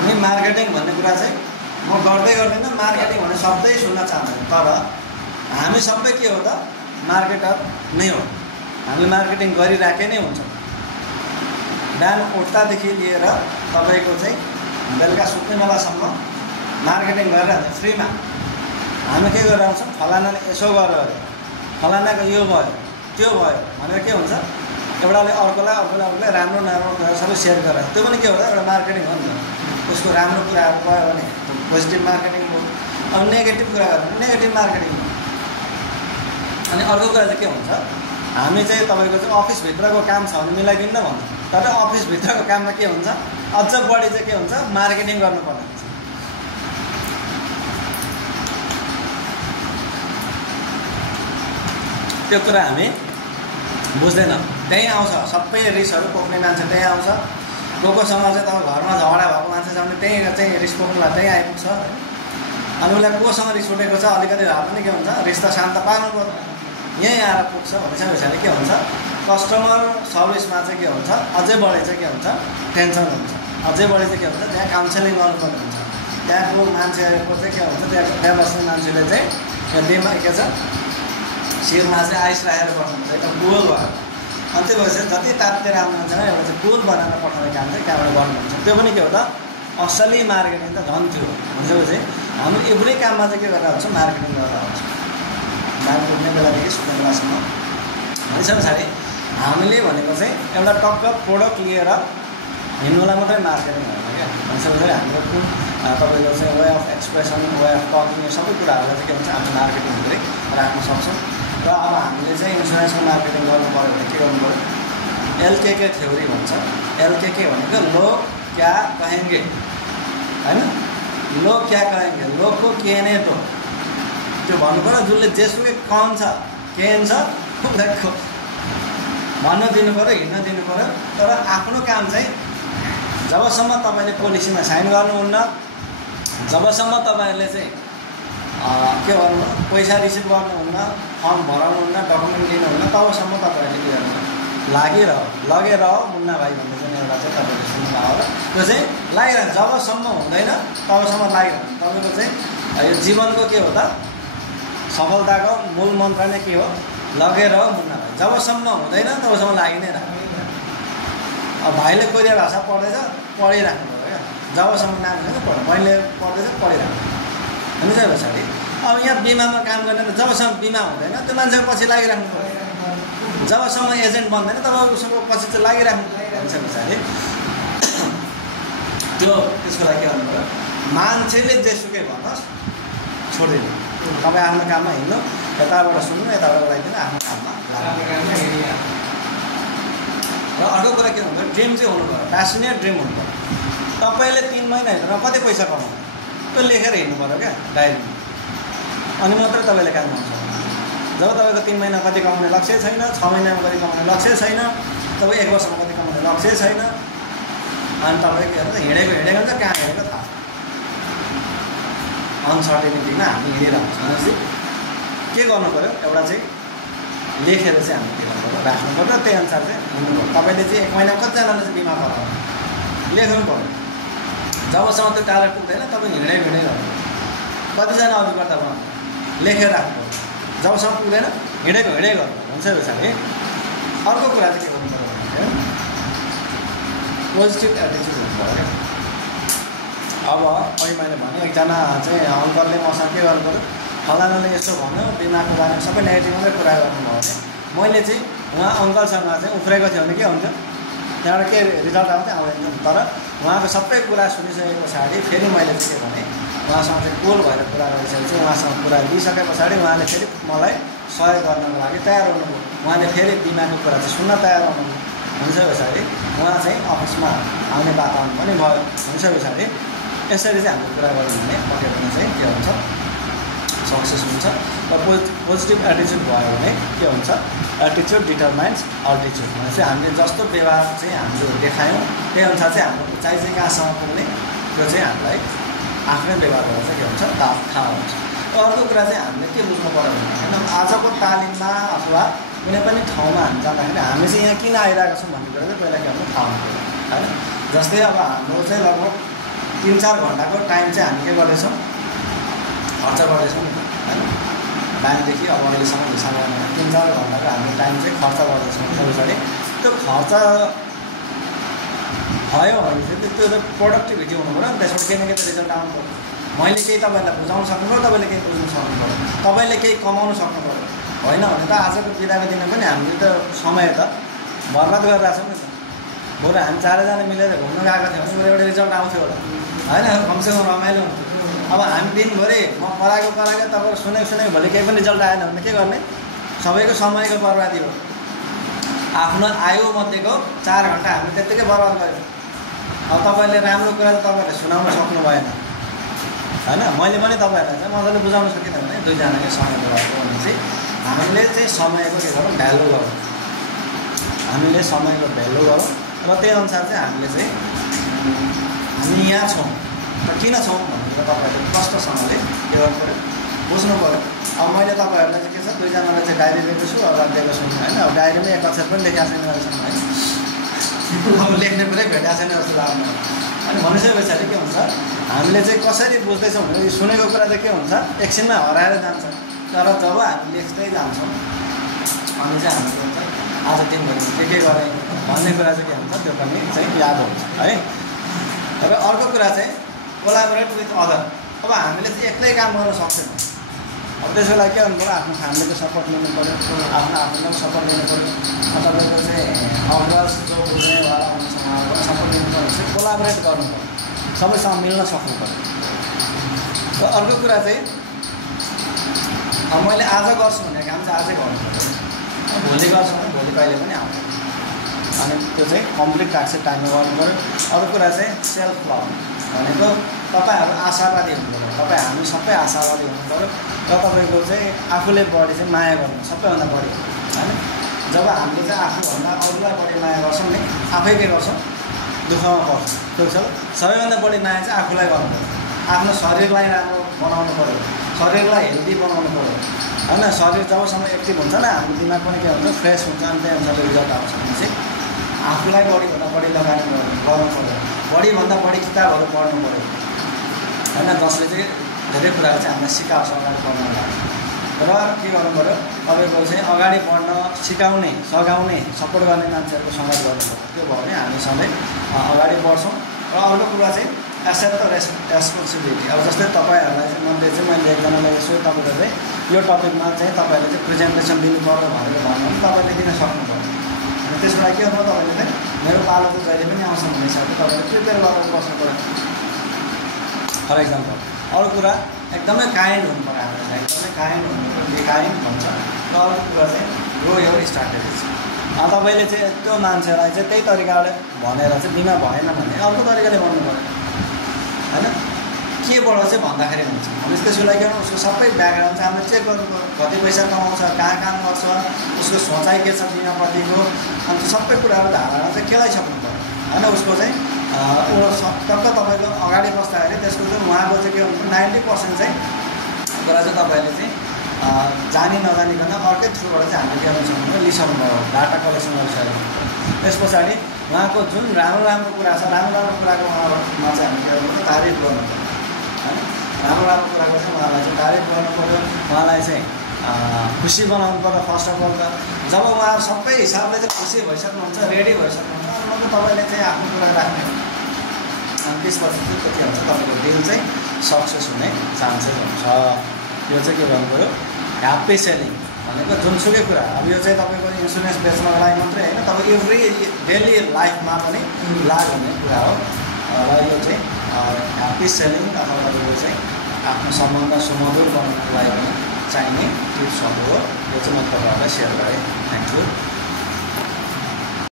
हामी मार्केटिङ भन्ने कुरा चाहिँ म गर्दै गर्दैन, मार्केटिङ भन्ने शब्दै सुन्न चाहन्दैन, तर हामी सबै के हो त मार्केटर नै हो। हामी मार्केटिङ गरिराखे नै हुन्छ। बिहान उठ्दादेखि लिएर तपाईँको चाहिँ बेलुका सुत्ने बेलासम्म मार्केटिङ गरेर फ्रीमा हामी के गरिरहन्छौँ, फलानाले यसो गर्यो अरे, फलानाको यो भयो त्यो भयो भनेर के हुन्छ, एउटाले अर्कोलाई राम्रो नराम्रो कुरा सबै सेयर गरेर, त्यो पनि के हो त एउटा मार्केटिङ हो नि त। उसको राम्रो कुराहरू भयो भने पोजिटिभ मार्केटिङ हो, अब नेगेटिभ कुरा गर्यो भने नेगेटिभ मार्केटिङ हो। अनि अर्को कुरा चाहिँ के हुन्छ, हामी चाहिँ तपाईँको चाहिँ अफिसभित्रको काम छ भने मिलाइदिन्न भन्छ, तर अफिसभित्रको काममा के हुन्छ, अझ बढी चाहिँ के हुन्छ, मार्केटिङ गर्नुपर्ने हुन्छ। त्यो कुरा हामी बुझ्दैन, त्यहीँ आउँछ सबै रिसहरू पोख्ने मान्छे त्यहीँ आउँछ। कोसँग चाहिँ तपाईँ घरमा झगडा भएको मान्छे छ भने त्यहीँ चाहिँ रिस पोख्नुलाई त्यहीँ आइपुग्छ। अनि उसलाई कोसँग रिस उठेको छ अलिकति भए पनि के हुन्छ, रिस त शान्त पार्नु पर्छ, यहीँ आएर पुग्छ भनेपछि के हुन्छ, कस्टमर सर्भिसमा चाहिँ के हुन्छ, अझै बढी चाहिँ के हुन्छ, टेन्सन हुन्छ, अझै बढी चाहिँ के हुन्छ, त्यहाँ काउन्सिलिङ गर्नुपर्ने हुन्छ। त्यहाँको मान्छेको चाहिँ के हुन्छ, त्यहाँ बस्ने मान्छेले चाहिँ दिमाग के छ शिरमा चाहिँ आइस राखेर बस्नुहुन्छ, एउटा कुल भयो। अनि त्यो भएपछि जति तातेर आउने मान्छेलाई एउटा चाहिँ कुल बनाएर पठाउने काम चाहिँ त्यहाँबाट गर्नुहुन्छ। त्यो पनि के हो त असली मार्केटिङ त झन् थियो। भनेपछि हामी एभ्री काममा चाहिँ के गरेर हुन्छ, मार्केटिङ गरेर आउँछ। बिहान उठ्ने बेलादेखि सुत्ने बेलासम्म भनिसके पछाडि हामीले भनेको चाहिँ एउटा टक्क प्रोडक्ट लिएर हिँड्नुलाई मात्रै मार्केटिङ होइन क्या। भनिसके पछाडि हाम्रो कुन तपाईँको चाहिँ way of expression, way of talking यो सबै कुराहरूलाई चाहिँ के हुन्छ, हामीले मार्केटिङ हुँदै राख्न सक्छौँ। र अब हामीले चाहिँ इन्सुरेन्सको मार्केटिङ गर्नु पऱ्यो भने के गर्नु पऱ्यो, एलकेके थ्योरी भन्छ। एलकेके भनेको लोग क्या कहेंगे होइन, लोग क्या कहेंगे, लोगको के नै तो त्यो भन्नु पऱ्यो। जसले जेसुकै कन छ केन छ उसलाई भन्न दिनु पऱ्यो, हिँड्न दिनु पऱ्यो। तर आफ्नो काम चाहिँ जबसम्म तपाईँले पोलिसीमा साइन गर्नुहुन्न, जबसम्म तपाईँहरूले चाहिँ के गर्नु, पैसा रिसिभ गर्नुहुन्न, फर्म भराउनुहुन्न, डकुमेन्ट दिनुहुन्न, तबसम्म तपाईँहरूले के गर्नु, लगेर मुन्ना भाइ भन्ने चाहिँ एउटा चाहिँ तपाईँले सुन्नुभयो होला। त्यो चाहिँ लागिरहन्छ, जबसम्म हुँदैन तबसम्म लागिरहन्छ। तपाईँको चाहिँ यो जीवनको के हो त सफलताको मूल मन्त्र नै के हो, लगेर मुन्ना भाइ। जबसम्म हुँदैन तबसम्म लागि नै राख्नु। अब भाइले कोरिया भाषा पढ्दैछ पढिराख्नु पऱ्यो क्या, जबसम्म नाम छैन पढ्नु, मैले पढ्दैछ पढिराख्नु हुन्छ। पछाडि अब यहाँ बिमामा काम गर्ने त जबसम्म बिमा हुँदैन त्यो मान्छेको पछि लागिराख्नु पऱ्यो, जबसम्म एजेन्ट बन्दैन तब उसको पछि चाहिँ लागिराख्नु हुन्छ। पछाडि त्यो त्यसको लागि के गर्नु पऱ्यो, मान्छेले जेसुकै भन्नुहोस् छोडिदिनु, तपाईँ आफ्नो काममा हिँड्नु, यताबाट सुन्नु, यताबाट लगाइदिनु, आफ्नो काममा लाग्नु। र अर्को कुरा के हुनु पऱ्यो, ड्रिम चाहिँ हुनु पऱ्यो, प्यासनेट ड्रिम हुनु पऱ्यो। तपाईँले 3 महिनाभित्रमा कति पैसा कमाउनु त्यो लेखेर हिँड्नु पऱ्यो क्या डायरीमा, अनि मात्रै तपाईँले काम गर्नु सक्नुहुन्छ। जब तपाईँको 3 महिना कति कमाउने लक्ष्य छैन, 6 महिनामा कति कमाउने लक्ष्य छैन, तपाईँ 1 वर्षमा कति कमाउने लक्ष्य छैन, अनि तपाईँ के भन्छ हिँडेको हुन्छ, कहाँ हिँडेको थाहा अनसर्टेनिटीमा हामी हिँडिरहेको छौँ। भनेपछि के गर्नु पऱ्यो, एउटा चाहिँ लेखेर चाहिँ हामी के गर्नु पऱ्यो, राख्नु पऱ्यो, त्यही अनुसार चाहिँ हिँड्नु पऱ्यो। तपाईँले चाहिँ 1 महिनामा कतिजनाले चाहिँ बिमा गराउनु लेख्नु पऱ्यो। जबसम्म त्यो टाढा पुग्दैन तपाईँ हिँडै गर्नु, कतिजना अभिकर्ता बनाउनु लेखेर राख्नु पऱ्यो। जबसम्म पुग्दैन हिँडेको गर्नु हुन्छ। पछाडि अर्को कुरा चाहिँ के गर्नु पऱ्यो भने पोजिटिभ एटिट्युड हुनु पऱ्यो क्या। अब अहिले मैले भने एकजना चाहिँ अङ्कलले मसँग के गर्नु पऱ्यो, फलानाले यस्तो भन्यो बिमाको बारेमा सबै नेगेटिभ मात्रै कुरा गर्नुभयो भने मैले चाहिँ उहाँ अङ्कलसँग चाहिँ उफ्रेको थियो भने के हुन्छ, त्यहाँबाट के रिजल्ट आउँथ्यो आउँदैन। तर उहाँको सबै कुरा सुनिसके पछाडि फेरि मैले चाहिँ के भने उहाँसँग चाहिँ कुल भएर कुरा गरिसकेपछि उहाँसँग कुरा लिइसके पछाडि उहाँले फेरि मलाई सहयोग गर्नको लागि तयार हुनुभयो। उहाँले फेरि बिमाको कुरा चाहिँ सुन्न तयार हुनुभयो। हुन्छ पछाडि उहाँ चाहिँ अफिसमा आउने वातावरण पनि भयो। हुन्छ पछाडि यसरी चाहिँ हामीले कुरा गऱ्यौँ भने पक्कै पनि चाहिँ के हुन्छ, सक्सेस हुन्छ। र पोजिटिभ एटिट्युड भयो भने के हुन्छ, एटिट्युड डिटरमाइन्स अल्टिट्युड। भनेपछि हामीले जस्तो व्यवहार चाहिँ हामीले देखायौँ त्यही अनुसार चाहिँ हाम्रो उचाइ चाहिँ कहाँसम्म पुग्ने त्यो चाहिँ हामीलाई आफ्नै व्यवहारबाट चाहिँ के हुन्छ थाहा हुन्छ। अर्को कुरा चाहिँ हामीले के बुझ्नु पऱ्यो भने होइन, आजको तालिममा अथवा कुनै पनि ठाउँमा हामी जाँदाखेरि हामी चाहिँ यहाँ किन आइरहेको छौँ भन्ने कुरा चाहिँ पहिला के हुन्छ थाहा हुनु पऱ्यो होइन। जस्तै अब हाम्रो चाहिँ लगभग 3-4 घन्टाको टाइम चाहिँ हामी के गर्दैछौँ खर्च गर्दैछौँ नि हैन बिहानदेखि अब अहिलेसम्म समयमा 3-4 घन्टाको हामीले टाइम चाहिँ खर्च गर्दैछौँ त्यसपछि त्यो खर्च भयो भने चाहिँ त्यो प्रोडक्टिभिटी हुनु पऱ्यो नि त्यसबाट केही न केही रिजल्ट आउनु पऱ्यो मैले केही तपाईँलाई बुझाउन सक्नु पऱ्यो तपाईँले केही बुझ्नु सक्नु पऱ्यो तपाईँले केही कमाउनु सक्नु पऱ्यो होइन भने त आजको बिदाको दिनमा पनि हामीले त समय त बर्बाद गरिरहेको छौँ नि त बरु हामी 4जना मिलेर घुम्न गएको थियौँ भने एउटा रिजल्ट आउँथ्यो होला होइन कमसेकम रमाइलो हुन्थ्यो अब हामी दिनभरि म पढाएको तपाईँहरू सुनेको भोलि केही पनि रिजल्ट आएन भने के गर्ने सबैको समयको बर्बादी हो आफ्नो आयु मध्येको 4 घन्टा हामीले त्यत्तिकै बर्बाद गऱ्यौँ अब तपाईँले राम्रो कुरा त तपाईँहरूले सुनाउन सक्नु भएन होइन मैले पनि तपाईँहरूलाई चाहिँ मजाले बुझाउन सकिनँ भने 2जनाको समय बर्बाद भने चाहिँ हामीले चाहिँ समयको के गरौँ भ्यालु गरौँ हामीले समयको भ्यालु गरौँ र त्यही अनुसार चाहिँ हामीले चाहिँ हामी यहाँ छौँ र किन छौँ भनेर तपाईँहरूले स्पष्टसँगले के गर्नु पऱ्यो बुझ्नु पऱ्यो अब मैले तपाईँहरूलाई चाहिँ के छ 2जनालाई चाहिँ डायरी दिएको छु अब दिएको छु होइन अब डायरीमै एक अक्षर पनि लेखाएको छैन अहिलेसम्म है अब लेख्ने कुरै भेटाएको छैन जस्तो लाग्नु अनि भनिसके पछाडि के हुन्छ हामीले चाहिँ कसरी बुझ्दैछौँ भने यो सुनेको कुरा चाहिँ के हुन्छ एकछिनमा हराएर जान्छ तर जब हामी लेख्दै जान्छौँ अनि चाहिँ हाम्रो चाहिँ आज दिनभरि के गरेँ भन्ने कुरा चाहिँ के हुन्छ त्यो पनि चाहिँ याद हुन्छ है र अर्को कुरा चाहिँ कोलाबोरेट विथ अदर अब हामीले चाहिँ एक्लै काम गर्न सक्दैनौँ अब त्यसको लागि के गर्नु पऱ्यो आफ्नो फ्यामिलीको सपोर्ट लिनु पऱ्यो आफ्नो सपोर्ट लिनु पऱ्यो तपाईँको चाहिँ अभ्यास जो बुझ्नेवाला हुनुहुन्छ उहाँहरूको सपोर्ट लिनु पऱ्यो चाहिँ कोलाबोरेट गर्नु पऱ्यो सबैसँग मिल्न सक्नु पऱ्यो र अर्को कुरा चाहिँ मैले आज गर्छु भने काम चाहिँ आजै गर्नु पऱ्यो भोलि गर्छु भने भोलि कहिले पनि आउँछ अनि त्यो चाहिँ कम्प्लिट टास्क चाहिँ टाइममा गर्नु पऱ्यो अर्को कुरा चाहिँ सेल्फ लभ भनेको तपाईँहरू आशावादी हुनु पऱ्यो तपाईँ हामी सबै आशावादी हुनु पऱ्यो र तपाईँको चाहिँ आफूले बढी चाहिँ माया गर्नु सबैभन्दा बढी होइन जब हामीले चाहिँ आफूभन्दा अरूलाई बढी माया गर्छौँ नि आफै के गर्छौँ दुःखमा पर्छ त्यो छ सबैभन्दा बढी माया चाहिँ आफूलाई गर्नु पऱ्यो आफ्नो शरीरलाई राम्रो बनाउनु पऱ्यो शरीरलाई हेल्दी बनाउनु पऱ्यो होइन शरीर जबसम्म एक्टिभ हुन्छ नि हाम्रो दिमाग पनि के हुन्छ फ्रेस हुन्छ अनि त्यही अनुसारले रिजल्ट आउँछ भने चाहिँ आफूलाई बढीभन्दा बढी लगानी गर्नु पऱ्यो बढीभन्दा बढी किताबहरू पढ्नु पऱ्यो होइन जसले चाहिँ धेरै कुराहरू चाहिँ हामीलाई सिकाउँछ अगाडि बढ्नु लागि र के गर्नु पऱ्यो तपाईँको चाहिँ अगाडि बढ्न सिकाउने सघाउने सपोर्ट गर्ने मान्छेहरूको सङ्गत गर्नु पऱ्यो त्यो भयो भने हामी सधैँ अगाडि बढ्छौँ र अर्को कुरा चाहिँ एक्सेप्ट द रेस्पोन्सिबिलिटी अब जस्तै तपाईँहरूलाई चाहिँ मैले एकजनालाई यसो तपाईँले चाहिँ यो टपिकमा चाहिँ तपाईँहरूले चाहिँ प्रेजेन्टेसन दिनु पर्यो भनेर भन्नु भने तपाईँले दिन सक्नु पऱ्यो अनि त्यसको लागि के गर्नु तपाईँले चाहिँ मेरो पालो त जहिले पनि आउँछ भन्ने हिसाबले तपाईँले प्रिपेयर गरेर बस्नु पऱ्यो फर इक्जाम्पल अरू कुरा एकदमै काइन्ड हुनु पऱ्यो हामीलाई एकदमै काइन्ड हुनु पऱ्यो काइन्ड भन्छ र अर्को कुरा चाहिँ ग्रो योर स्ट्राटेजिज तपाईँले चाहिँ त्यो मान्छेलाई चाहिँ त्यही तरिकाले भनेर चाहिँ दिन भएन भने अर्को तरिकाले भन्नु पऱ्यो होइन केबाट चाहिँ भन्दाखेरि हुन्छ हामी त्यसको लागि उसको सबै ब्याकग्राउन्ड चाहिँ हामीले चेक गर्नु पऱ्यो कति पैसा कमाउँछ कहाँ काम गर्छ उसको सोचाइ के छ दिनप्रतिको अनि सबै कुराहरू धारणा चाहिँ खेलाइसक्नु पऱ्यो होइन उसको चाहिँ टक्क तपाईँको अगाडि बस्दाखेरि त्यसको चाहिँ उहाँको चाहिँ के हुन्छ 90% चाहिँ कुरा चाहिँ तपाईँले चाहिँ जानी नजानिकन अर्कै थ्रुबाट चाहिँ हामीले के गर्नु सक्नु लिइसक्नु भयो डाटा कलेक्सन गरिसक्नु त्यस पछाडि उहाँको जुन राम्रो राम्रो कुरा छ राम्रो कुराको उहाँमा चाहिँ हामी के गर्नु तारिफ गर्नु पऱ्यो होइन राम्रो कुराको चाहिँ उहाँलाई चाहिँ तारिफ गर्नु पऱ्यो उहाँलाई चाहिँ खुसी बनाउनु पर्यो फर्स्ट अफ अल त जब उहाँहरू सबै हिसाबले चाहिँ खुसी भइसक्नुहुन्छ रेडी भइसक्नुहुन्छ अनि मात्रै तपाईँले चाहिँ आफ्नो कुरा राख्ने हो अनि त्यसपछि चाहिँ के हुन्छ तपाईँको डिल चाहिँ सक्सेस हुने चान्सेस हुन्छ यो चाहिँ के गर्नु पऱ्यो ह्याप्पी सेलिङ भनेको जुनसुकै कुरा अब यो चाहिँ तपाईँको इन्सुरेन्स बेच्नको लागि मात्रै होइन तपाईँ एभ्री डेली लाइफमा पनि लागु हुने कुरा हो र यो चाहिँ ह्याप्पी सेलिङ अथवा तपाईँको चाहिँ आफ्नो सम्बन्ध सुमधुर बनाउनको लागि पनि चाहिने टिप्सहरू हो यो चाहिँ म तपाईँहरूलाई सेयर गरेँ थ्याङ्क यू